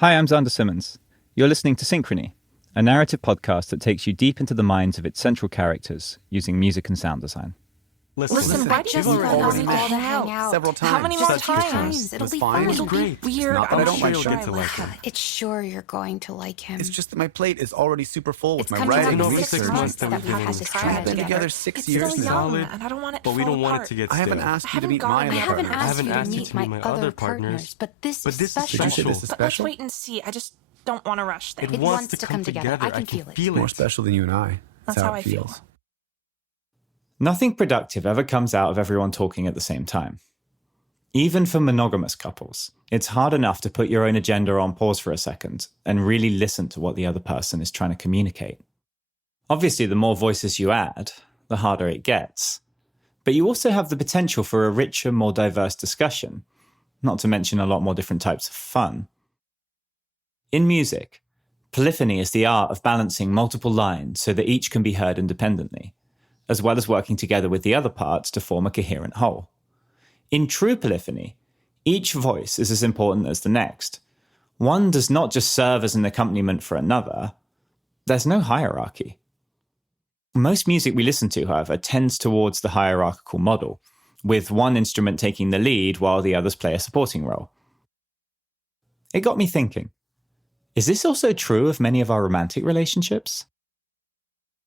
Hi, I'm Xander Simmons. You're listening to Synchrony, a narrative podcast that takes you deep into the minds of its central characters using music and sound design. Listen, why do you think I need to hang out? Several times. How many more times? It'll be fine. It'll be weird. Not that I don't like sure him. I like him. It's sure you're going to like him. It's just that my plate is already super full with my coming writing up and in 6 research. months that we've been in this triad We've been together together. 6 It's years still now. young, and I don't want it to But we fall don't want it apart. to get I stale. haven't asked you to haven't meet gone- my I I other haven't partners. asked you to asked you meet to meet my my other other partners, partners, but this but is this is special. Did you say this is But let's special? wait and see. I just don't want to rush things. It wants to come together. I can feel it. More special than you and I. That's how I it feel. feels. Nothing productive ever comes out of everyone talking at the same time. Even for monogamous couples, it's hard enough to put your own agenda on pause for a second and really listen to what the other person is trying to communicate. Obviously, the more voices you add, the harder it gets. But you also have the potential for a richer, more diverse discussion, not to mention a lot more different types of fun. In music, polyphony is the art of balancing multiple lines so that each can be heard independently, as well as working together with the other parts to form a coherent whole. In true polyphony, each voice is as important as the next. One does not just serve as an accompaniment for another. There's no hierarchy. Most music we listen to, however, tends towards the hierarchical model, with one instrument taking the lead while the others play a supporting role. It got me thinking, is this also true of many of our romantic relationships?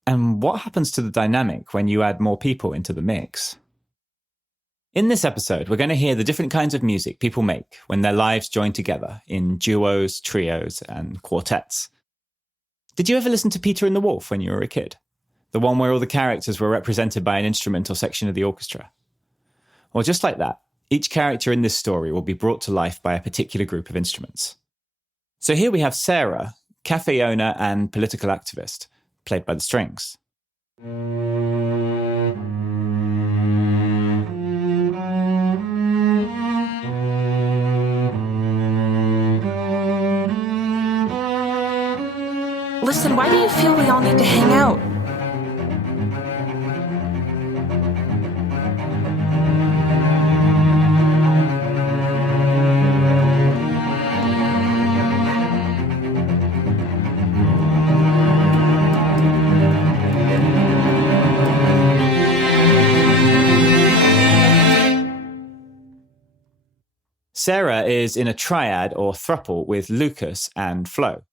And what happens to the dynamic when you add more people into the mix? In this episode, we're going to hear the different kinds of music people make when their lives join together in duos, trios, and quartets. Did you ever listen to Peter and the Wolf when you were a kid? The one where all the characters were represented by an instrument or section of the orchestra? Well, just like that, each character in this story will be brought to life by a particular group of instruments. So here we have Sarah, cafe owner and political activist, played by the strings. Listen, why do you feel we all need to hang out? Sarah is in a triad or thruple with Lucas and Flo.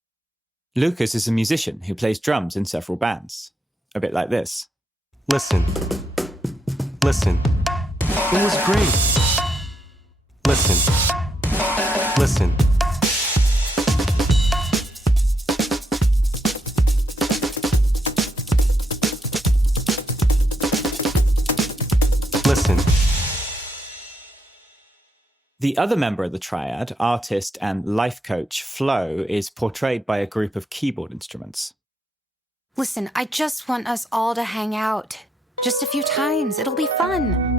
Lucas is a musician who plays drums in several bands. A bit like this. Listen. It was great. Listen. Listen. The other member of the triad, artist and life coach Flo, is portrayed by a group of keyboard instruments. Listen, I just want us all to hang out. Just a few times. It'll be fun.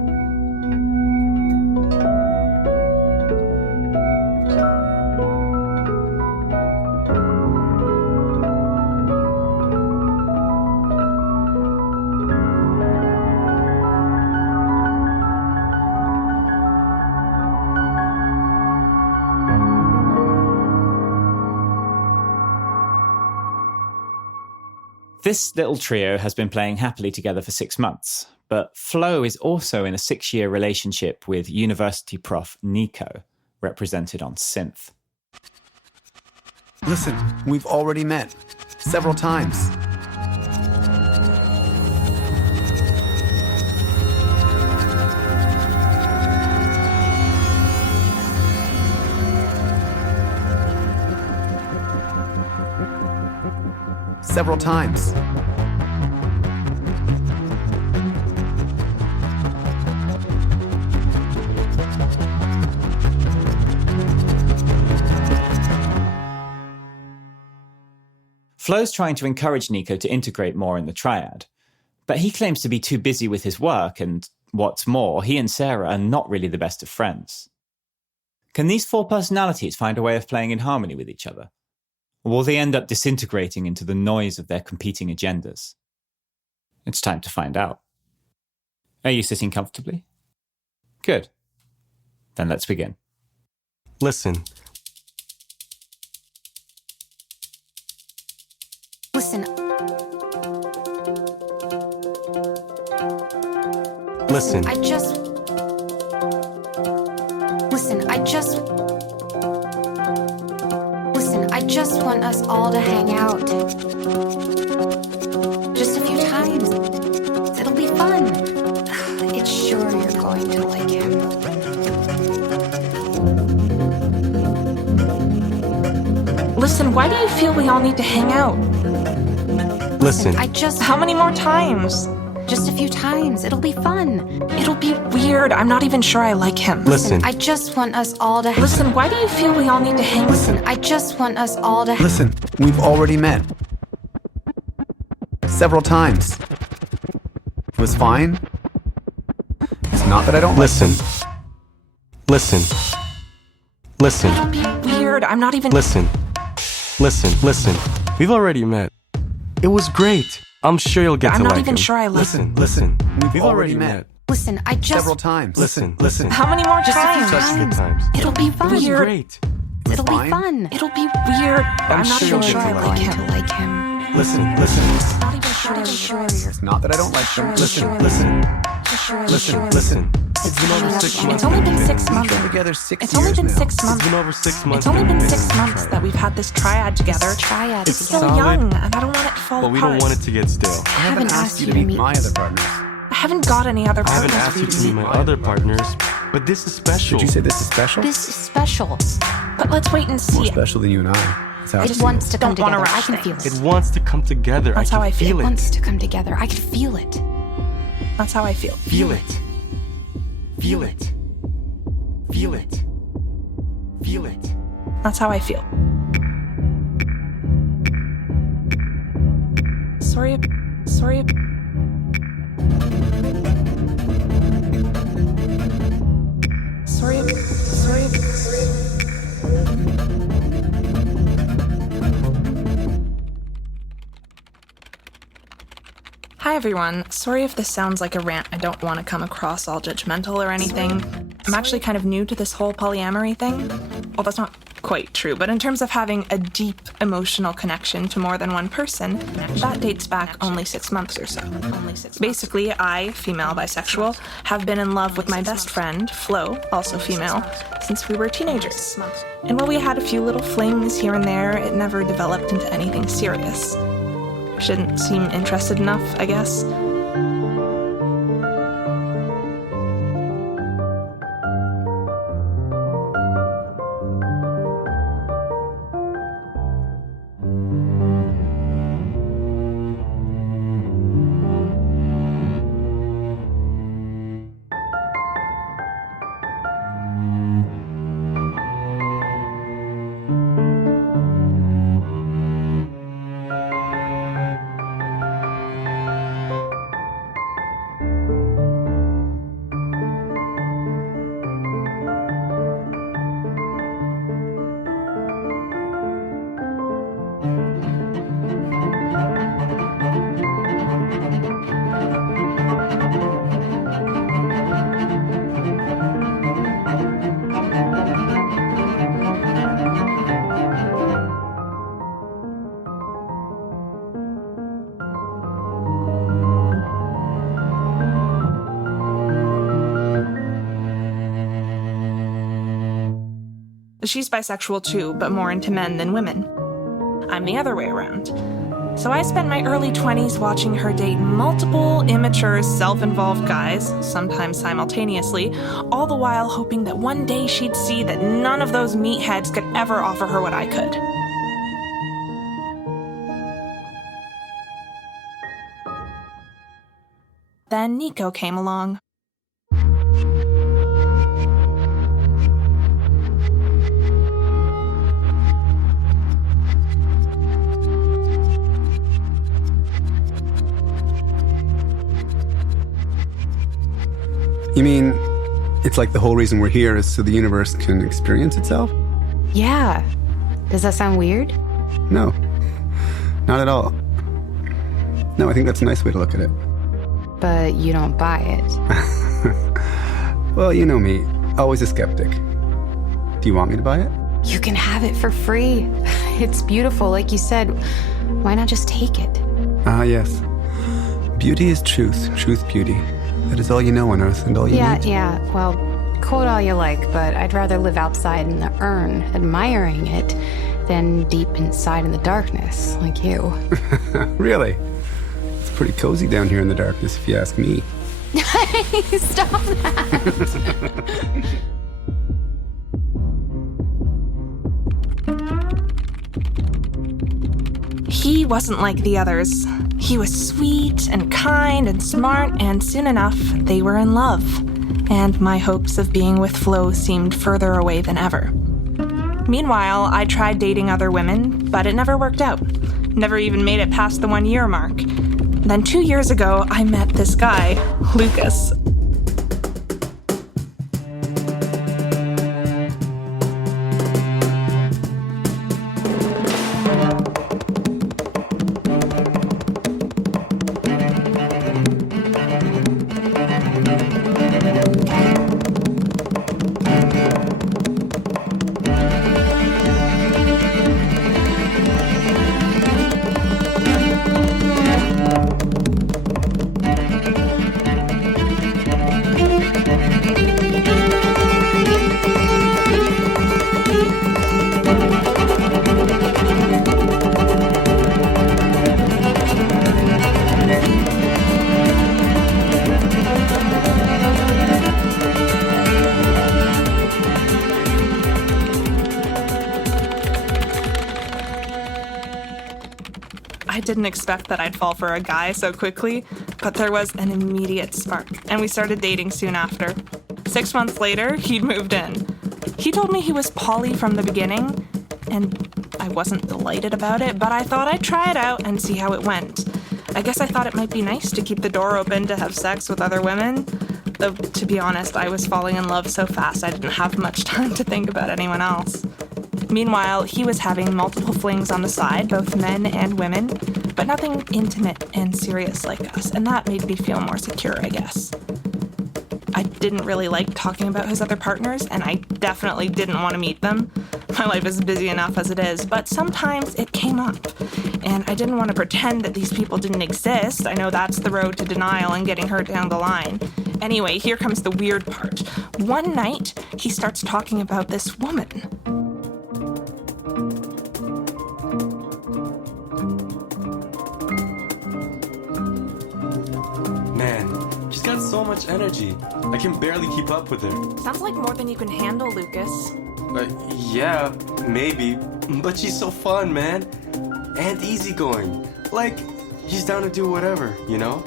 This little trio has been playing happily together for 6 months, but Flo is also in a 6-year relationship with university prof Nico, represented on synth. Listen, we've already met. Several times. Several times. Flo's trying to encourage Nico to integrate more in the triad, but he claims to be too busy with his work and, what's more, he and Sarah are not really the best of friends. Can these 4 personalities find a way of playing in harmony with each other? Or will they end up disintegrating into the noise of their competing agendas? It's time to find out. Are you sitting comfortably? Good. Then let's begin. Listen. Listen. I just want us all to hang out. Just a few times. It'll be fun. It's sure you're going to like him. Listen, why do you feel we all need to hang out? Listen. How many more times? Just a few times. It'll be fun. It'll be weird. I'm not even sure I like him. Listen. I just want us all to Listen, why do you feel we all need to hang out? I just want us all to Listen, we've already met. Several times. It was fine. It's not that I don't Listen. like him. Listen. Listen. It'll be weird. I'm not even... Listen. Listen. We've already met. It was great. I'm sure you'll get I'm to not like even him. sure I like him. Listen. We've already met. Listen, I just Several times. Listen. How many more Just a few times? Such good times. It'll be It was weird. great. It'll be fine. fun. It'll be weird. I'm not sure even you'll sure I get to like going him. to like him. Listen. Not even sure. It's not that I don't like him. Listen. It's been over 6 months. It's only been 6 We've months. been together 6 It's years only been now. 6 months. It's been over 6 months. It's only been that we've 6 been months trying. that we've had this triad together. Triad. It's still solid, young, and I don't want it to fall But we apart. don't want it to get stale. I haven't asked you to meet my other partners. I haven't got any other I haven't partners asked for you you to meet my other partners, but this is special. Did you say this is special? This is special. But let's wait and More see. special than you and I. That's how It feels. wants to come Don't wanna together. I rush can things. feel It it. wants to come together. That's I how can I feel. feel It it. wants to come together. I can feel it. That's how I feel. Feel it. Feel it. Feel it. Feel it. That's how I feel. Sorry. Hi everyone. Sorry if this sounds like a rant. I don't want to come across all judgmental or anything. I'm actually kind of new to this whole polyamory thing. Well, that's not quite true, but in terms of having a deep emotional connection to more than one person, that dates back only 6 months or so. Basically, I, female bisexual, have been in love with my best friend, Flo, also female, since we were teenagers. And while we had a few little flings here and there, it never developed into anything serious. She didn't seem interested enough, I guess. She's bisexual too, but more into men than women. I'm the other way around. So I spent my early 20s watching her date multiple immature, self-involved guys, sometimes simultaneously, all the while hoping that one day she'd see that none of those meatheads could ever offer her what I could. Then Nico came along. You mean, it's like the whole reason we're here is so the universe can experience itself? Yeah. Does that sound weird? No. Not at all. No, I think that's a nice way to look at it. But you don't buy it. Well, you know me. Always a skeptic. Do you want me to buy it? You can have it for free. It's beautiful, like you said. Why not just take it? Ah, yes. Beauty is truth. Truth, beauty. That is all you know on Earth and all you need. Yeah, well, quote all you like, but I'd rather live outside in the urn, admiring it, than deep inside in the darkness, like you. Really? It's pretty cozy down here in the darkness, if you ask me. Stop that. He wasn't like the others. He was sweet and kind and smart, and soon enough, they were in love. And my hopes of being with Flo seemed further away than ever. Meanwhile, I tried dating other women, but it never worked out. Never even made it past the 1-year mark. Then 2 years ago, I met this guy, Lucas. I didn't expect that I'd fall for a guy so quickly, but there was an immediate spark, and we started dating soon after. 6 months later, he'd moved in. He told me he was poly from the beginning, and I wasn't delighted about it, but I thought I'd try it out and see how it went. I guess I thought it might be nice to keep the door open to have sex with other women, though, to be honest, I was falling in love so fast I didn't have much time to think about anyone else. Meanwhile, he was having multiple flings on the side, both men and women, but nothing intimate and serious like us, and that made me feel more secure, I guess. I didn't really like talking about his other partners, and I definitely didn't want to meet them. My life is busy enough as it is, but sometimes it came up, and I didn't want to pretend that these people didn't exist. I know that's the road to denial and getting hurt down the line. Anyway, here comes the weird part. One night, he starts talking about this woman. Man, she's got so much energy. I can barely keep up with her. Sounds like more than you can handle, Lucas. Yeah, maybe. But she's so fun, man. And easygoing. Like, she's down to do whatever, you know?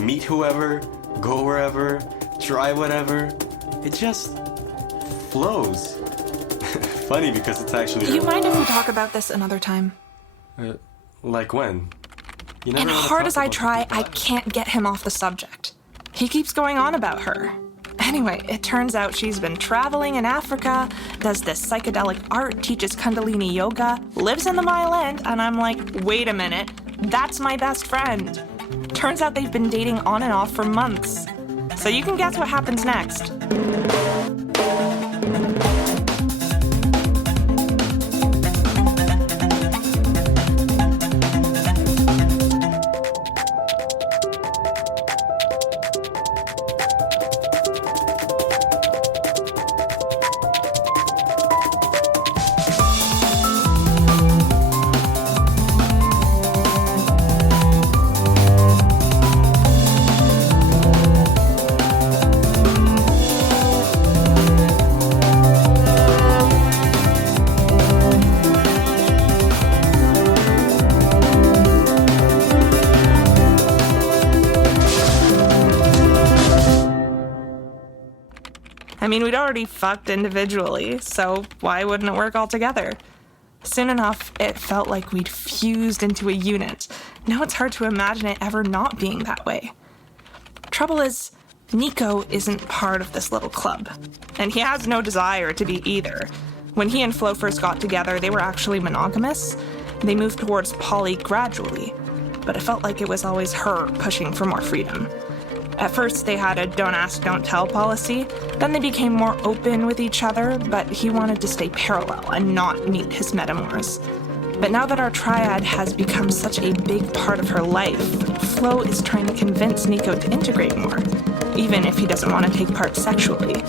Meet whoever, go wherever, try whatever. It just flows. Funny because it's actually Do you mind if we talk about this another time? Like when? You never And wanna hard talk as I about try, something I bad. can't get him off the subject. He keeps going on about her. Anyway, it turns out she's been traveling in Africa, does this psychedelic art, teaches Kundalini yoga, lives in the Mile End, and I'm like, wait a minute, that's my best friend. Turns out they've been dating on and off for months. So you can guess what happens next. I mean, we'd already fucked individually, so why wouldn't it work all together? Soon enough, it felt like we'd fused into a unit. Now it's hard to imagine it ever not being that way. Trouble is, Nico isn't part of this little club, and he has no desire to be either. When he and Flo first got together, they were actually monogamous. They moved towards poly gradually, but it felt like it was always her pushing for more freedom. At first, they had a don't ask, don't tell policy. Then they became more open with each other, but he wanted to stay parallel and not meet his metamors. But now that our triad has become such a big part of her life, Flo is trying to convince Nico to integrate more. even if he doesn't want to take part sexually.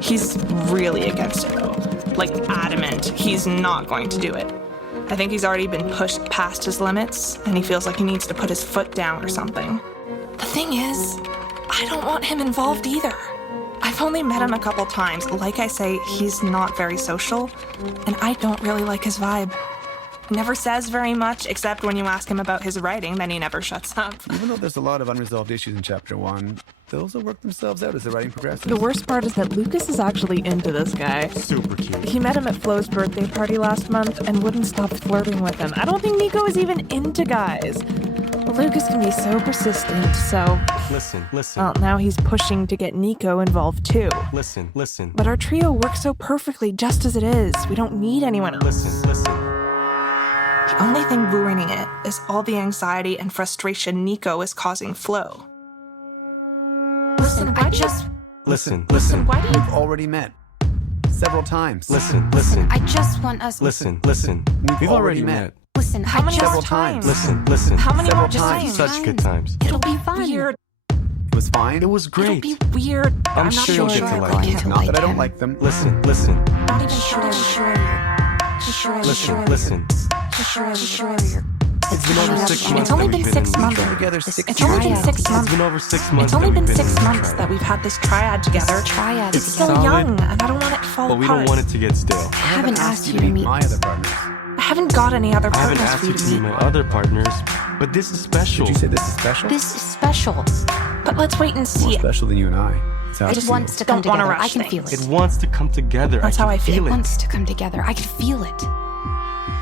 He's really against it, though. Like, adamant. He's not going to do it. I think he's already been pushed past his limits, and he feels like he needs to put his foot down or something. The thing is, I don't want him involved either. I've only met him a couple times. Like I say, he's not very social, and I don't really like his vibe. He never says very much, except when you ask him about his writing, then he never shuts up. Even though there's a lot of unresolved issues in Chapter 1, those will work themselves out as the writing progresses. The worst part is that Lucas is actually into this guy. Super cute. He met him at Flo's birthday party last month and wouldn't stop flirting with him. I don't think Nico is even into guys. But Lucas can be so persistent, so... Listen. Well, now he's pushing to get Nico involved too. Listen. But our trio works so perfectly just as it is. We don't need anyone else. Listen. The only thing ruining it is all the anxiety and frustration Nico is causing Flo. Listen, why I do you- just... Listen. Why do you... We've already met. Several times. Listen. I just want us... Listen. We've already met. Listen, How many Several more times? times. Listen. How many more Several times? times. Such good times. It'll be fun. Weird. It was fine. It was It'll great. be weird. I'm not sure you'll get to you're like going him. to Not like that I don't him. like them. Listen. Not even Sure. Listen. It's been over 6 months. It's only that been we've 6 in- months. Been together 6 It's only been years. 6 It's months. been over 6 months. It's only that been we've 6 in months triad. that we've had this triad together. Triad It's is still solid, young, and I don't want it to fall But we apart. don't want it to get stale. I haven't asked you to meet. my other partners. I haven't got any other I haven't partners asked for you you to to meet meet. my other partners, but this is special. Did you say this is special? This is special. But let's wait and More see. special than you and I. It's how It feels. wants to come Don't wanna together. I rush can feel things. it. It wants to come together. That's how I feel. It it. wants to come together. I can feel it.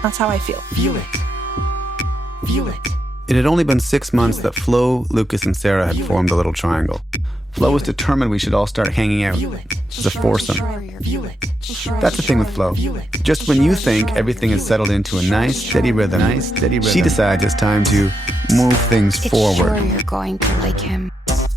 That's how I feel. Feel it. Feel it. It had only been 6 months that Flo, Lucas, and Sarah had formed a little triangle. Flo was determined we should all start hanging out as a foursome. Feel it. That's the thing with Flo. Just when you think everything is settled into a nice, steady rhythm, she decides it's time to move things It's forward. sure you're going to like him.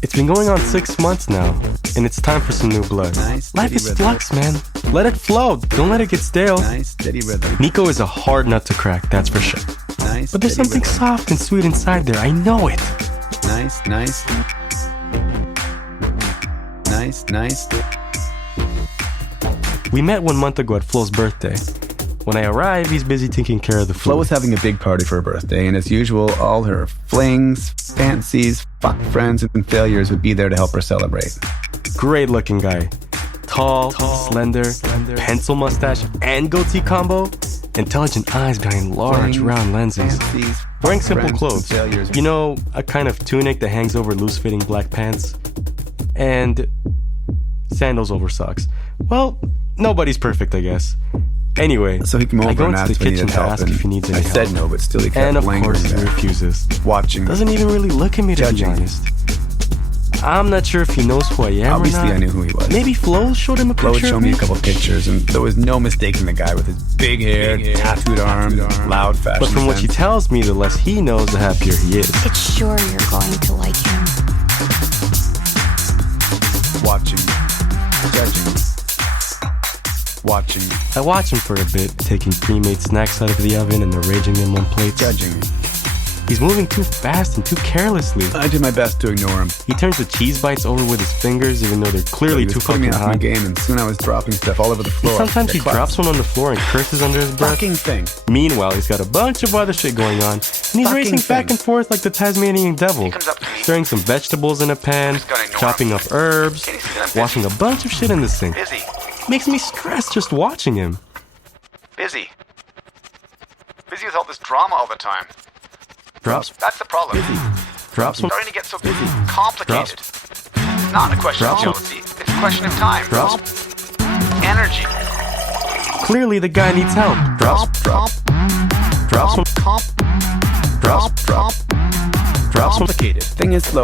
It's been going on 6 months now, and it's time for some new blood. Nice, Life steady is rhythm. flux, man. Let it flow. Don't let it get stale. Nice, steady rhythm. Nico is a hard nut to crack, that's for sure. Nice, But there's steady something rhythm. soft and sweet inside there. I know it. Nice. We met 1 month ago at Flo's birthday. When I arrive, he's busy taking care of the food. Flo was having a big party for her birthday, and as usual, all her flings, fancies, fuck friends, and failures would be there to help her celebrate. Great looking guy. Tall, slender, pencil mustache, and goatee combo. Intelligent eyes behind large, Flings, round lenses. fancies, Wearing fuck simple friends, clothes. and failures. You know, a kind of tunic that hangs over loose-fitting black pants. And sandals over socks. Well, nobody's perfect, I guess. Anyway, So he came I over go and into asked the if he kitchen needed to help, ask and if he needs any I help. said no, but still he kept And of lingering course he there, refuses. watching. Doesn't even really look at me, to Judging. be honest. I'm not sure if he knows who I am Obviously, or not. I knew who he was. Maybe Flo showed him a Flo picture would show of me me. a couple pictures, and there was no mistaking the guy with his big hair, tattooed arm, loud fashion But from what she sense. tells me, the less he knows, the happier he is. It's sure you're going to like him. Watching, judging, watching, I watch him for a bit, taking pre-made snacks out of the oven and arranging them on plates. judging. He's moving too fast and too carelessly. I did my best to ignore him. He turns the cheese bites over with his fingers, even though they're He clearly was too putting me fucking off my hot. game, and soon I was dropping stuff all over the floor. Sometimes he The class. drops one on the floor and curses under his breath. Fucking thing. Meanwhile, he's got a bunch of other shit going on, and he's Fucking racing back thing. and forth like the Tasmanian devil, comes up to me. stirring some vegetables in a pan, gotta ignore chopping up herbs, He says I'm busy. washing a bunch of shit in the sink. Busy. Makes me stressed just watching him. Busy. Busy with all this drama all the time. Drops, That's the problem. drops one, Starting to get so complicated. It's not a question of Drop. jealousy. It's a question of time. drops. Energy. Clearly, the guy needs help. Drops, drops one, drops, drops one. Complicated. Thing is, Flo,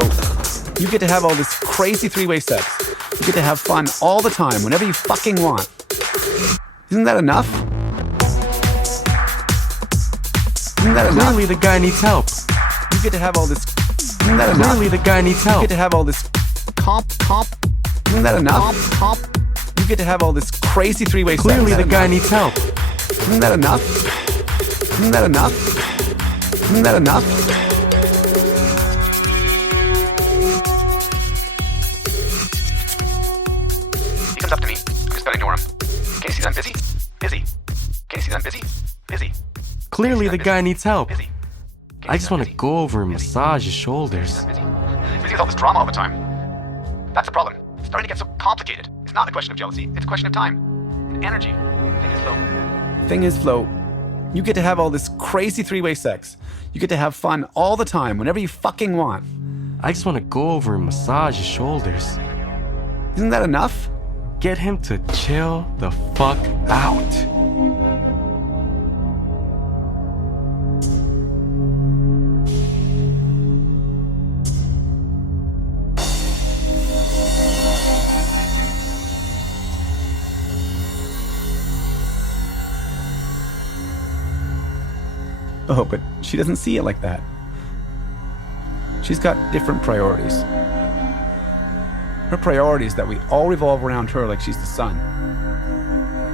you get to have all this crazy three-way sex. You get to have fun all the time, whenever you fucking want. Isn't that enough? Isn't that enough? Clearly, the guy needs help. You get to have all this. Isn't that enough? Clearly, the guy needs You help. get to have all this comp. Isn't that enough? You get to have all this crazy three-way sex. Clearly, the Isn't guy that needs help. enough? Isn't that enough? Isn't that enough? Isn't that enough? gotta ignore him. Can you see that I'm busy? Busy. Can you see that I'm busy? Busy. Clearly the guy needs help. Busy. I just want to go over and massage his shoulders. Busy. Busy with all this drama all the time. That's the problem. It's starting to get so complicated. It's not a question of jealousy. It's a question of time. And energy. Thing is, Flo, you get to have all this crazy three-way sex. You get to have fun all the time, whenever you fucking want. I just want to go over and massage his shoulders. Isn't that enough? Get him to chill the fuck out. Oh, but she doesn't see it like that. She's got different priorities. Her priority is that we all revolve around her like she's the sun.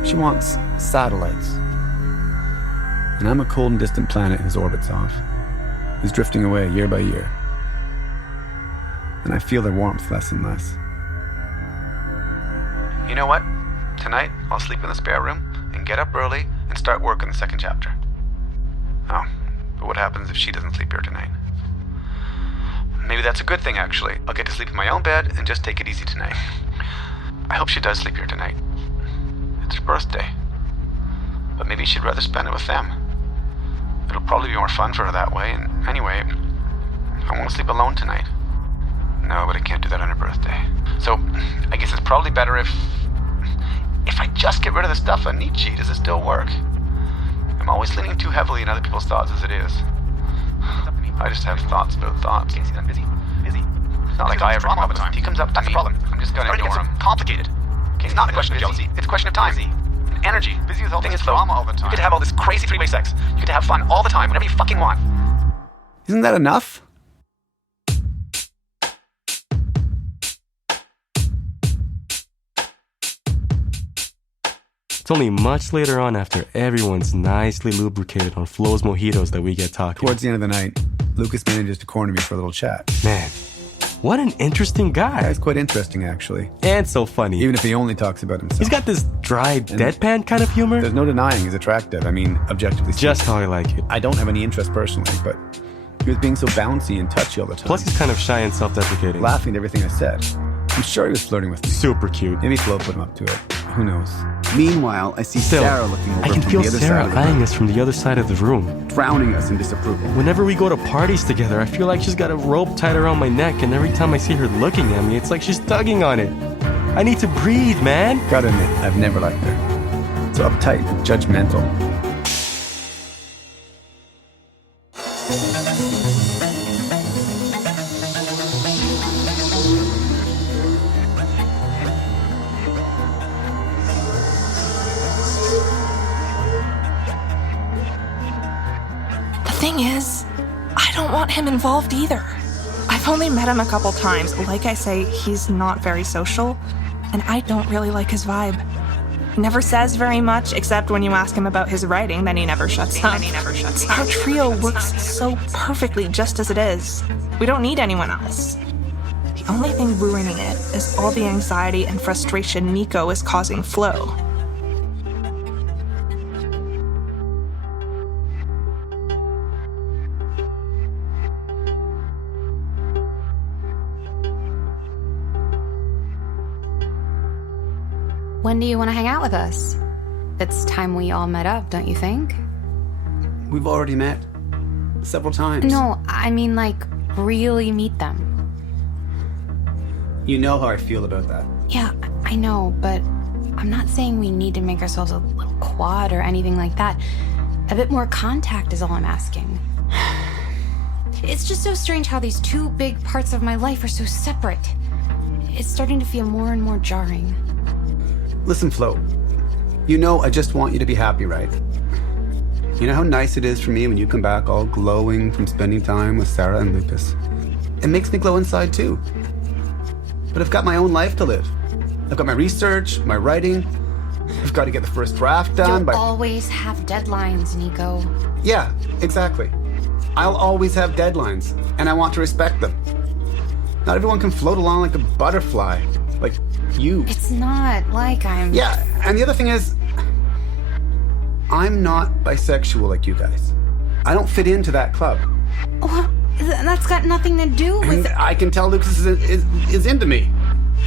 She wants satellites. And I'm a cold and distant planet whose orbit's off, who's drifting away year by year. And I feel their warmth less and less. You know what? Tonight, I'll sleep in the spare room and get up early and start work on the second chapter. Oh, but what happens if she doesn't sleep here tonight? Maybe that's a good thing, actually. I'll get to sleep in my own bed and just take it easy tonight. I hope she does sleep here tonight. It's her birthday. But maybe she'd rather spend it with them. It'll probably be more fun for her that way, and anyway, I won't sleep alone tonight. No, but I can't do that on her birthday. So, I guess it's probably better if I just get rid of the stuff on Nietzsche. Does it still work? I'm always leaning too heavily in other people's thoughts as it is. I just have thoughts about thoughts. Can you see that I'm busy? Busy. It's not like I ever come up with them. He comes up to That's me. the problem. I'm just gonna Starting to ignore get him. so complicated. It's not a question of jealousy. It's a question of time. Busy. And energy. Busy with all Thing this is, Flo, drama all the you time. get to have all this crazy three-way sex. You get to have fun all the time, whenever you fucking want. Isn't that enough? It's only much later on after everyone's nicely lubricated on Flo's mojitos that we get talking. Towards the end of the night, Lucas manages to corner me for a little chat. Man, what an interesting guy. Guy's quite interesting, actually. And so funny. Even if he only talks about himself. He's got this dry, deadpan kind of humor. There's no denying he's attractive. I mean, objectively speaking. Just how I like it. I don't have any interest personally, but he was being so bouncy and touchy all the time. Plus, he's kind of shy and self-deprecating. Laughing at everything I said. I'm sure he was flirting with me. Super cute. Maybe Flo put him up to it. Who knows? Meanwhile, I see Still, Sarah looking over I can from feel the other Sarah side of the eyeing room, us from the other side of the room. drowning us in disapproval. Whenever we go to parties together, I feel like she's got a rope tied around my neck, and every time I see her looking at me, it's like she's tugging on it. I need to breathe, man. Gotta admit, I've never liked her. So uptight, judgmental. The thing is, I don't want him involved either. I've only met him a couple times. Like I say, he's not very social, and I don't really like his vibe. He never says very much, except when you ask him about his writing, then he never shuts up. Our trio works so perfectly just as it is. We don't need anyone else. The only thing ruining it is all the anxiety and frustration Nico is causing Flo. When do you want to hang out with us? It's time we all met up, don't you think? We've already met. Several times. No, I mean like really meet them. You know how I feel about that. Yeah, I know, but I'm not saying we need to make ourselves a little quad or anything like that. A bit more contact is all I'm asking. It's just so strange how these two big parts of my life are so separate. It's starting to feel more and more jarring. Listen, Flo. You know I just want you to be happy, right? You know how nice it is for me when you come back all glowing from spending time with Sarah and Lucas. It makes me glow inside too. But I've got my own life to live. I've got my research, my writing. I've got to get the first draft done You'll always have deadlines, Nico. Yeah, exactly. I'll always have deadlines, and I want to respect them. Not everyone can float along like a butterfly, like you. It's not like I'm... Yeah, and the other thing is, I'm not bisexual like you guys. I don't fit into that club. Well, that's got nothing to do with... And I can tell Lucas is into me.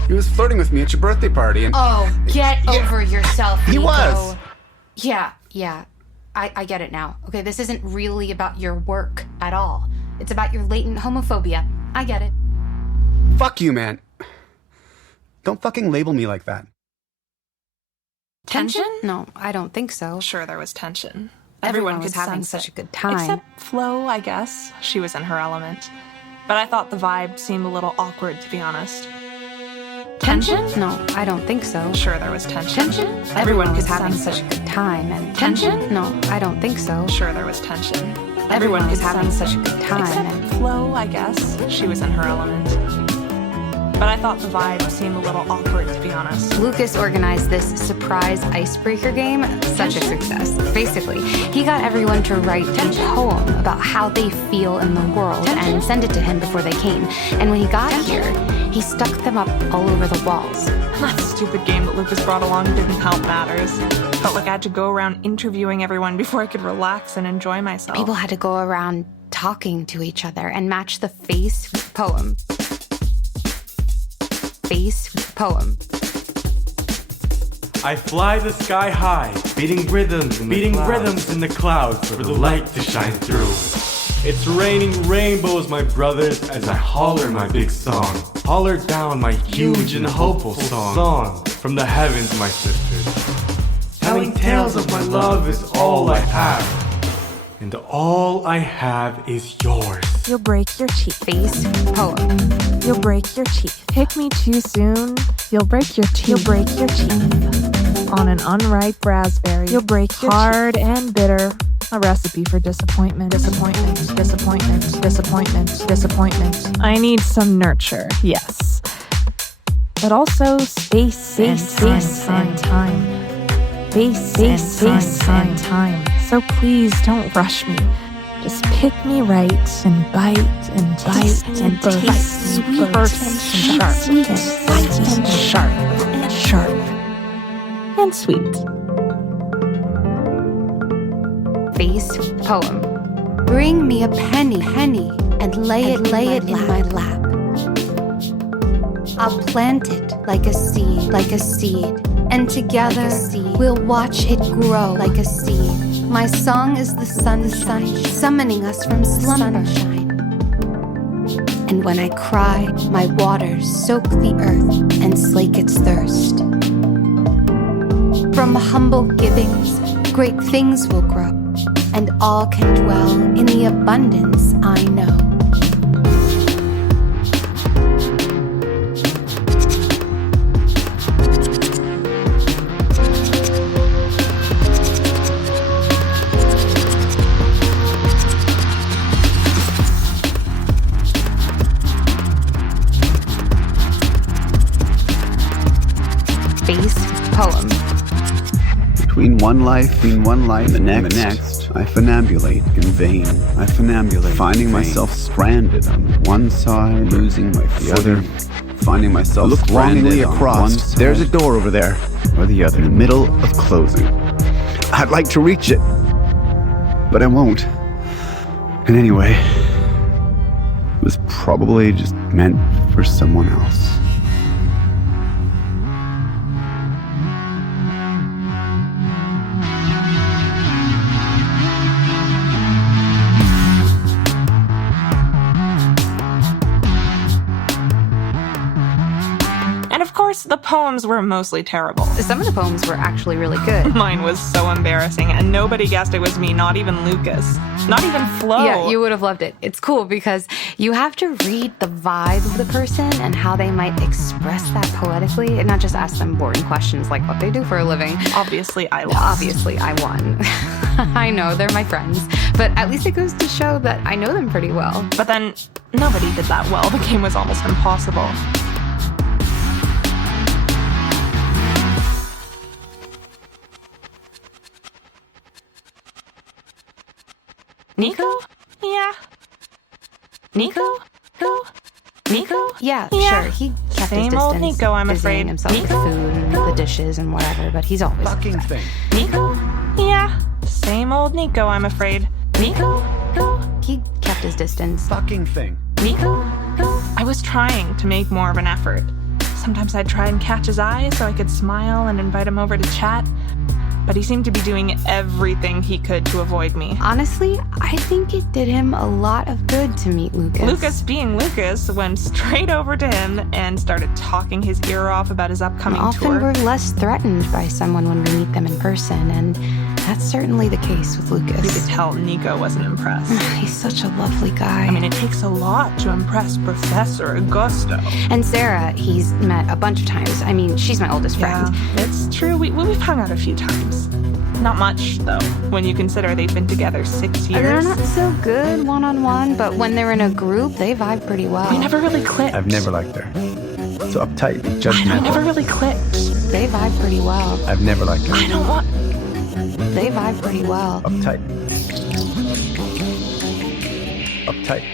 He was flirting with me at your birthday party and... Oh, get over yourself, He Nico. was. Yeah. I get it now. Okay, this isn't really about your work at all. It's about your latent homophobia. I get it. Fuck you, man. Don't fucking label me like that. Tension? No, I don't think so. Sure, there was tension. Everyone was could having sense such it. a good time. Except Flo, I guess. She was in her element. But I thought the vibe seemed a little awkward, to be honest. Tension? No, I don't think so. Sure, there was tension. Everyone was could having sense such a it. good time. And Tension? No, I don't think so. Sure, there was tension. Everyone was could having sense such a it. good time. Except And Flo, I guess. She was in her element. But I thought the vibe seemed a little awkward, to be honest. Lucas organized this surprise icebreaker game, such a success. Basically, he got everyone to write a poem about how they feel in the world and send it to him before they came. And when he got here, he stuck them up all over the walls. That stupid game that Lucas brought along didn't help matters. Felt like I had to go around interviewing everyone before I could relax and enjoy myself. People had to go around talking to each other and match the face with poem. Face with poem. I fly the sky high, beating rhythms in the clouds for the light to shine through. It's raining rainbows, my brothers, as I holler my big song. Holler down my huge and hopeful song from the heavens, my sisters. Telling tales of my love is all I have, and all I have is yours. You'll break your teeth. Face with poem. You'll break your teeth. Pick me too soon. You'll break your teeth. You'll break your teeth. On an unripe raspberry. You'll break your hard teeth. And bitter. A recipe for disappointment. Disappointment. Disappointment. Disappointment. Disappointment. I need some nurture. Yes. But also space and time. Space and time. So please don't rush me. Just pick me right and bite and bite and taste sweet and sharp and bite and sharp and sharp and sweet. Face poem. Bring me a penny, and lay it in my lap. I'll plant it like a seed, and together we'll watch it grow like a seed. My song is the sunshine, summoning us from slumber. And when I cry, my waters soak the earth and slake its thirst. From humble givings, great things will grow, and all can dwell in the abundance I know. Poem. Between one life and the next, I funambulate in vain. Finding myself stranded on one side, losing my footing, finding myself look longingly across. There's a door over there, or the other, in the middle of closing. I'd like to reach it. But I won't. And anyway, it was probably just meant for someone else. The poems were mostly terrible. Some of the poems were actually really good. Mine was so embarrassing, and nobody guessed it was me, not even Lucas. Not even Flo. Yeah, you would have loved it. It's cool because you have to read the vibe of the person and how they might express that poetically, and not just ask them boring questions like what they do for a living. Obviously, I lost. Obviously, I won. I know, they're my friends. But at least it goes to show that I know them pretty well. But then, nobody did that well. The game was almost impossible. Nico? Yeah. Nico? Who? Nico? Yeah, sure. He kept kept his Same distance, old Nico, I'm busying afraid. himself with Nico? food and the dishes and whatever, but he's always Fucking thing. Nico? Yeah, same old Nico, I'm afraid. Nico? he kept his distance. Fucking thing. Nico? I was trying to make more of an effort. Sometimes I'd try and catch his eye so I could smile and invite him over to chat, but he seemed to be doing everything he could to avoid me. Honestly, I think it did him a lot of good to meet Lucas. Lucas, being Lucas, went straight over to him and started talking his ear off about his upcoming Often tour. we're less threatened by someone when we meet them in person, and that's certainly the case with Lucas. You could tell Nico wasn't impressed. He's such a lovely guy. I mean, it takes a lot to impress Professor Augusto. And Sarah, he's met a bunch of times. I mean, she's my oldest friend. Yeah, it's true. We've hung out a few times. Not much, though, when you consider they've been together 6 years. They're not so good one-on-one, but when they're in a group, they vibe pretty well. We never really clicked. I've never liked her. So uptight and I know, we judgmental. never really clicked. They vibe pretty well. I've never liked her. I don't want... They vibe pretty well. Uptight. Uptight.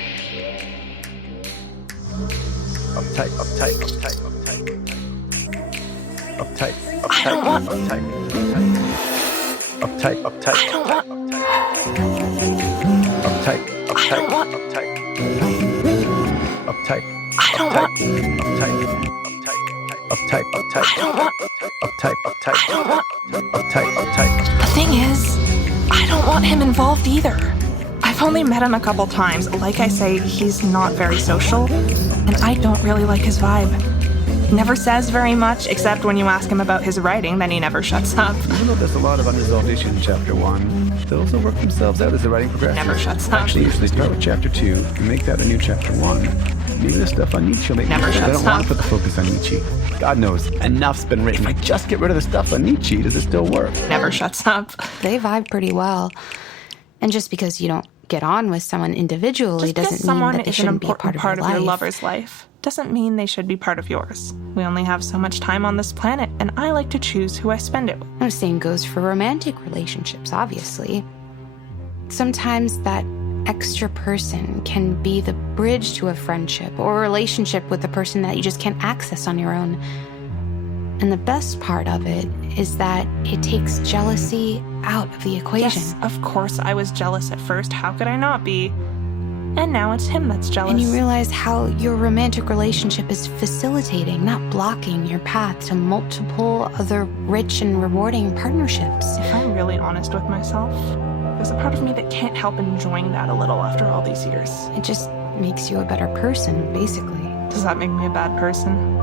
Uptight, uptight, uptight, uptight. Uptight, uptight, I don't want... uptight. Uptight, uptight, I don't want... uptight, I uptight, don't want... uptight. Uptight, I don't want... uptight, uptight, uptight, I don't want... uptight, uptight, I don't want... uptight, uptight. The thing is, I don't want him involved either. I've only met him a couple times. Like I say, he's not very social, and I don't really like his vibe. He never says very much, except when you ask him about his writing, then he never shuts up. Even though there's a lot of unresolved issues in chapter 1, those will work themselves out as the writing progresses. Never shuts up. Actually, usually start with chapter 2 and make that a new chapter 1. Maybe the stuff on Nietzsche will make Never sense. I shuts don't want up. to put the focus on Nietzsche. God knows, enough's been written. If I just get rid of the stuff on Nietzsche, does it still work? Never shuts up. They vibe pretty well. And just because you don't get on with someone individually Just because doesn't mean someone that they is an shouldn't be a important part of part your of your life. lover's life doesn't mean they should be part of yours. We only have so much time on this planet, and I like to choose who I spend it with. The same goes for romantic relationships, obviously. Sometimes that extra person can be the bridge to a friendship or a relationship with a person that you just can't access on your own. And the best part of it is that it takes jealousy out of the equation. Yes, of course I was jealous at first. How could I not be? And now it's him that's jealous. And you realize how your romantic relationship is facilitating, not blocking your path to multiple other rich and rewarding partnerships. If I'm really honest with myself, there's a part of me that can't help enjoying that a little after all these years. It just makes you a better person, basically. Does that make me a bad person?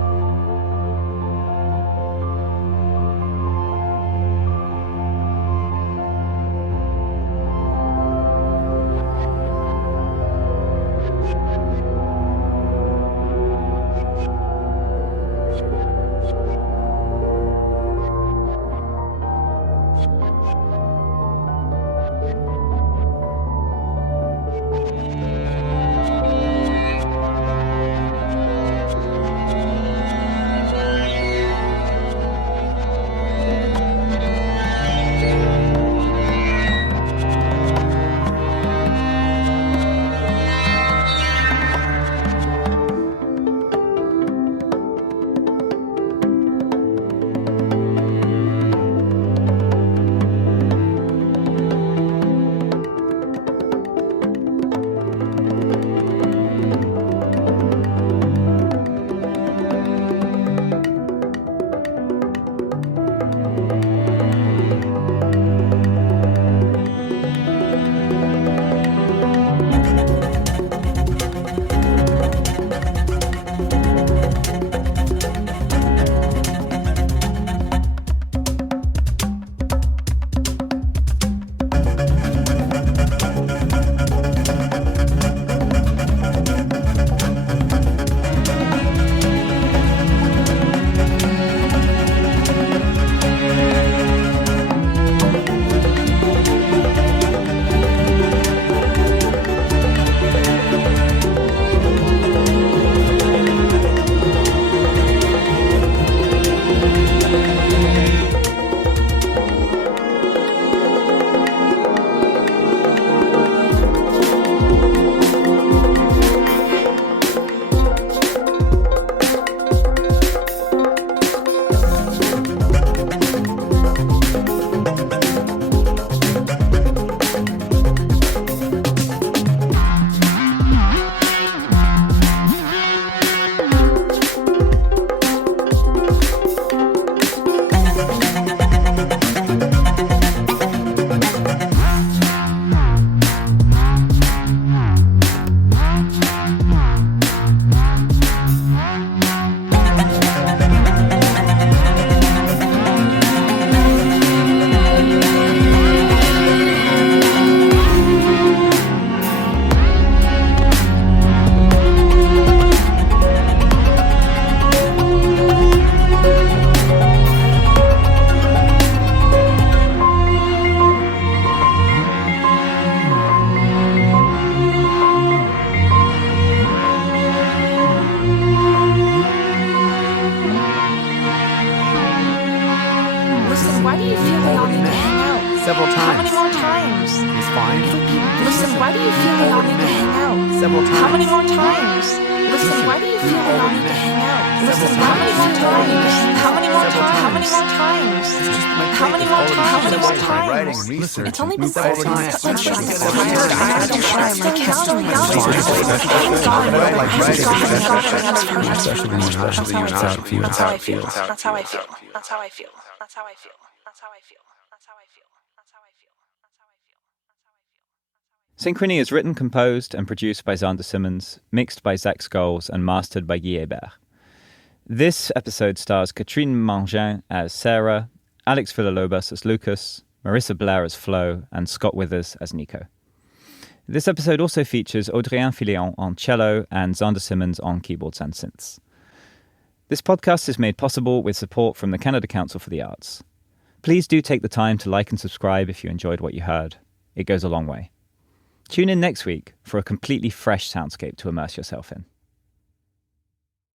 why do you feel we all need to hang out? Several How times. many more times? It's fine. Listen, why do you feel we all need to hang out? Several times. How many more times? Listen, why do you feel we all need to hang out? Listen, how many more times? How many more times? How many more times? How many more times? How many more times? Writing, research. It's only been several 6 months. times. Let's just get tired. I'm trying. My kids don't know. That's how I feel. That's how I feel. That's how I feel. That's how I feel. That's how I feel. That's how I feel. That's how I feel. That's how I feel. Synchrony is written, composed, and produced by Xander Simmons, mixed by Zach Scholes, and mastered by Guy Hébert. This episode stars Catherine Mangin as Sarah, Alex Villalobos as Lucas, Marissa Blair as Flo, and Scott Withers as Nico. This episode also features Audrien Filion on cello and Xander Simmons on keyboards and synths. This podcast is made possible with support from the Canada Council for the Arts. Please do take the time to like and subscribe if you enjoyed what you heard. It goes a long way. Tune in next week for a completely fresh soundscape to immerse yourself in.